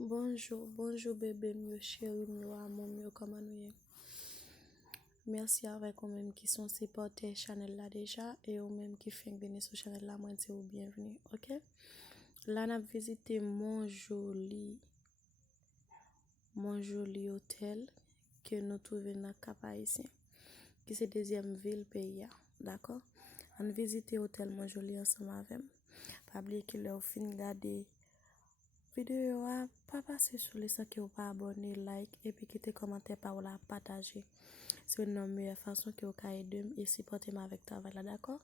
Bonjour, bonjour bébé, mieux chéri, mieux amour, mieux comment nous y est. Merci avec vous-même qui sont supportés channel là déjà et vous-même qui fait venir sur channel là, moi c'est bienvenue, ok? Là, on a visité mon joli hôtel que nous trouvons dans Cap Haïtien, qui c'est deuxième ville pays, d'accord? On a visité l'hôtel mon joli ensemble avec. Pas oublier que leur fin regarder vidéo pas passer sur les que vous pas abonner, like et puis quitter commentaire par ou la partager. C'est une meilleure façon que vous pouvez aider et supporter avec travail là, d'accord?